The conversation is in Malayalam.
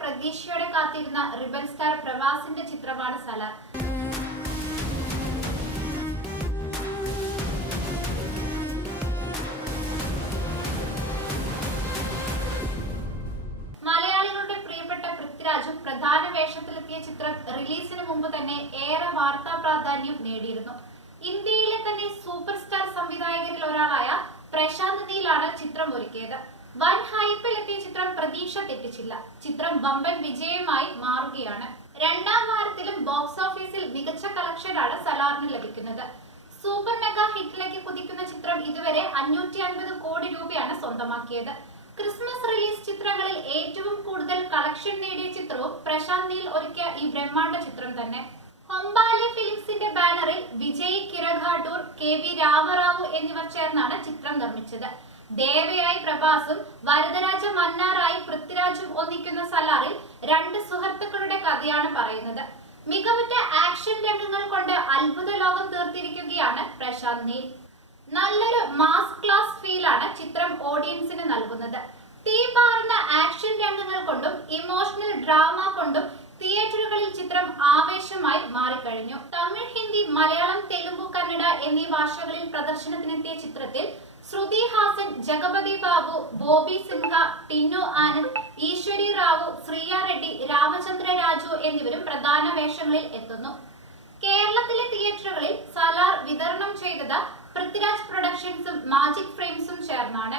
പ്രതീക്ഷയോടെ കാത്തിരുന്ന റിബൽ സ്റ്റാർ പ്രവാസിന്റെ ചിത്രമാണ് സലാർ. മലയാളികളുടെ പ്രിയപ്പെട്ട പൃഥ്വിരാജും പ്രധാന വേഷത്തിലെത്തിയ ചിത്രം റിലീസിന് മുമ്പ് തന്നെ ഏറെ വാർത്താ പ്രാധാന്യം നേടിയിരുന്നു. ഇന്ത്യയിലെ തന്നെ സൂപ്പർ സ്റ്റാർ സംവിധായകരിൽ ഒരാളായ പ്രശാന്ത് നീലാണ് ചിത്രം ഒരുക്കിയത്. വൻ ഹൈപ്പിലെത്തിയ ചിത്രം പ്രതീക്ഷ തെറ്റിച്ചില്ല. ചിത്രം വമ്പൻ വിജയമായി മാറുകയാണ്. രണ്ടാം വാരത്തിലും ബോക്സ് ഓഫീസിൽ മികച്ച കളക്ഷനാണ് സലാറിന് ലഭിക്കുന്നത്. സൂപ്പർ മെഗാ ഹിറ്റിലേക്ക് കുതിക്കുന്ന ചിത്രം ഇതുവരെ 550 കോടി രൂപയാണ് സ്വന്തമാക്കിയത്. ക്രിസ്മസ് റിലീസ് ചിത്രങ്ങളിൽ ഏറ്റവും കൂടുതൽ കളക്ഷൻ നേടിയ ചിത്രവും പ്രശാന്ത് നീൽ ഒരുക്കിയ ഈ ബ്രഹ്മാണ്ഡ ചിത്രം തന്നെ. ഹൊമ്പാലെ ഫിലിംസിന്റെ ബാനറിൽ വിജയ് കിരഘാട്ടൂർ, KV രാമറാവു എന്നിവർ ചേർന്നാണ് ചിത്രം നിർമ്മിച്ചത്. ദേവയായി പ്രഭാസും വരദരാജ മന്നാറായി പൃഥ്വിരാജും ഒന്നിക്കുന്ന സലാറിൽ രണ്ട് സുഹൃത്തുക്കളുടെ കഥയാണ് പറയുന്നത്. മികവുറ്റ ആക്ഷൻ രംഗങ്ങൾ കൊണ്ട് അത്ഭുത ലോകം തീർത്തിരിക്കുകയാണ് പ്രശാന്ത് നീൽ. നല്ലൊരു മാസ് ക്ലാസ് ഫീലാണ് ചിത്രം ഓഡിയൻസിന് നൽകുന്നത്. തീ പാറുന്ന ആക്ഷൻ രംഗങ്ങൾ കൊണ്ടും ഇമോഷണൽ ഡ്രാമ കൊണ്ടും തിയേറ്ററുകളിൽ ചിത്രം ആവേശമായി മാറിക്കഴിഞ്ഞു. തമിഴ്, ഹിന്ദി, മലയാളം, തെലുങ്കു, കന്നഡ എന്നീ ഭാഷകളിൽ പ്രദർശനത്തിനെത്തിയ ചിത്രത്തിൽ ശ്രുതി ഹാസൻ, ജഗപതി ബാബു, ബോബി സിംഹ, ടിന്നു ആനന്ദ്, ഈശ്വരി റാവു, ശ്രീയ റെഡ്ഡി, രാമചന്ദ്ര രാജു എന്നിവരും പ്രധാന വേഷങ്ങളിൽ എത്തുന്നു. കേരളത്തിലെ തിയേറ്ററുകളിൽ സലാർ വിതരണം ചെയ്തത് പൃഥ്വിരാജ് പ്രൊഡക്ഷൻസും മാജിക് ഫ്രെയിംസും ചേർന്നാണ്.